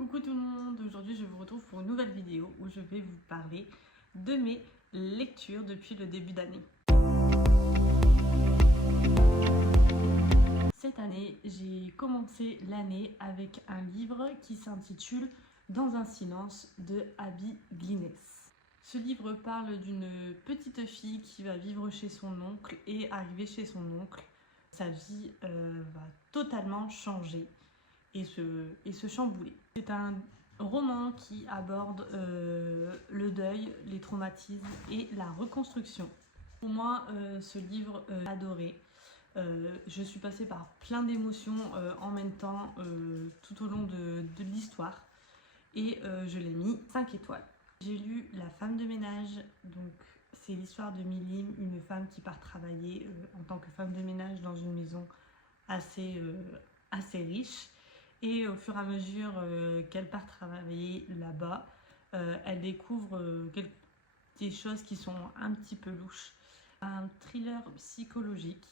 Coucou tout le monde, aujourd'hui je vous retrouve pour une nouvelle vidéo où je vais vous parler de mes lectures depuis le début d'année. Cette année, j'ai commencé l'année avec un livre qui s'intitule « Dans un silence » de Abby Guinness. Ce livre parle d'une petite fille qui va vivre chez son oncle et arriver chez son oncle, sa vie va totalement changer et se chambouler. C'est un roman qui aborde le deuil, les traumatismes et la reconstruction. Pour moi, ce livre, adoré. Je suis passée par plein d'émotions en même temps tout au long de l'histoire et je l'ai mis 5 étoiles. J'ai lu La femme de ménage, donc c'est l'histoire de Milim, une femme qui part travailler en tant que femme de ménage dans une maison assez riche. Et au fur et à mesure qu'elle part travailler là-bas, elle découvre des choses qui sont un petit peu louches. Un thriller psychologique.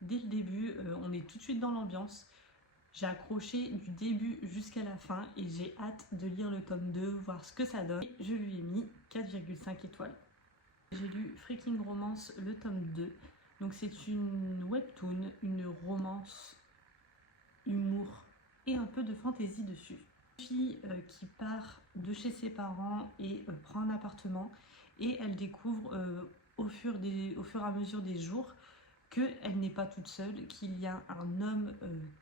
Dès le début, on est tout de suite dans l'ambiance. J'ai accroché du début jusqu'à la fin et j'ai hâte de lire le tome 2, voir ce que ça donne. Et je lui ai mis 4,5 étoiles. J'ai lu Freaking Romance, le tome 2. Donc c'est une webtoon, une romance, humour et un peu de fantaisie dessus. Une fille qui part de chez ses parents et prend un appartement et elle découvre au fur et à mesure des jours qu'elle n'est pas toute seule, qu'il y a un homme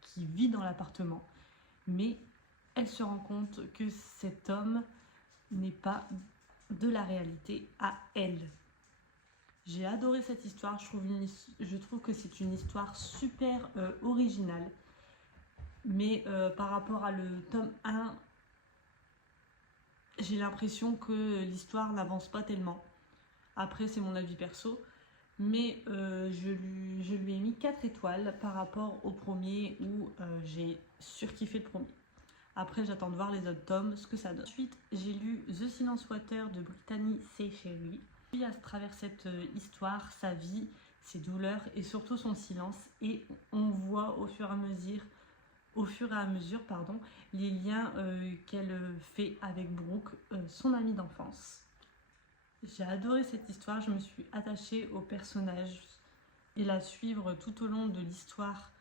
qui vit dans l'appartement, mais elle se rend compte que cet homme n'est pas de la réalité à elle. J'ai adoré cette histoire, je trouve que c'est une histoire super originale. Mais par rapport à le tome 1, j'ai l'impression que l'histoire n'avance pas tellement. Après, c'est mon avis perso. Mais je lui ai mis 4 étoiles par rapport au premier où j'ai surkiffé le premier. Après, j'attends de voir les autres tomes, ce que ça donne. Ensuite, j'ai lu The Silence Water de Brittany Seycheri. Puis à travers cette histoire, sa vie, ses douleurs et surtout son silence. Et on voit au fur et à mesure, les liens qu'elle fait avec Brooke, son amie d'enfance. J'ai adoré cette histoire, je me suis attachée au personnage et la suivre tout au long de l'histoire,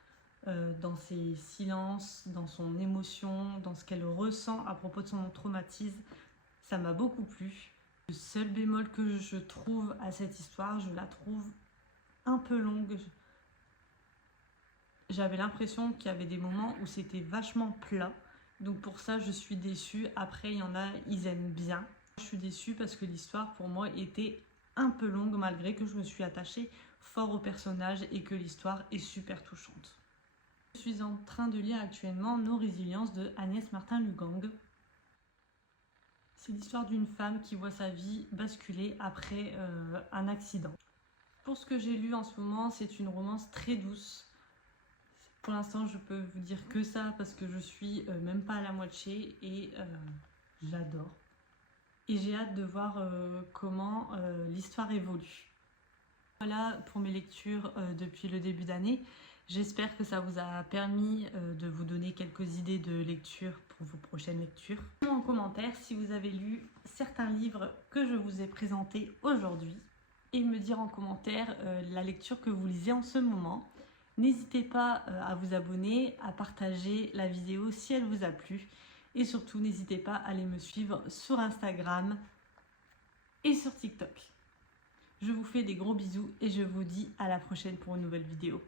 dans ses silences, dans son émotion, dans ce qu'elle ressent à propos de son traumatisme. Ça m'a beaucoup plu. Le seul bémol que je trouve à cette histoire, je la trouve un peu longue. J'avais l'impression qu'il y avait des moments où c'était vachement plat. Donc pour ça, je suis déçue. Après, il y en a, ils aiment bien. Je suis déçue parce que l'histoire, pour moi, était un peu longue, malgré que je me suis attachée fort au personnage et que l'histoire est super touchante. Je suis en train de lire actuellement Nos résiliences de Agnès Martin-Lugang. C'est l'histoire d'une femme qui voit sa vie basculer après un accident. Pour ce que j'ai lu en ce moment, c'est une romance très douce. Pour l'instant, je peux vous dire que ça parce que je suis même pas à la moitié et j'adore. Et j'ai hâte de voir comment l'histoire évolue. Voilà pour mes lectures depuis le début d'année. J'espère que ça vous a permis de vous donner quelques idées de lecture pour vos prochaines lectures. Dites-moi en commentaire si vous avez lu certains livres que je vous ai présentés aujourd'hui et me dire en commentaire la lecture que vous lisez en ce moment. N'hésitez pas à vous abonner, à partager la vidéo si elle vous a plu. Et surtout, n'hésitez pas à aller me suivre sur Instagram et sur TikTok. Je vous fais des gros bisous et je vous dis à la prochaine pour une nouvelle vidéo.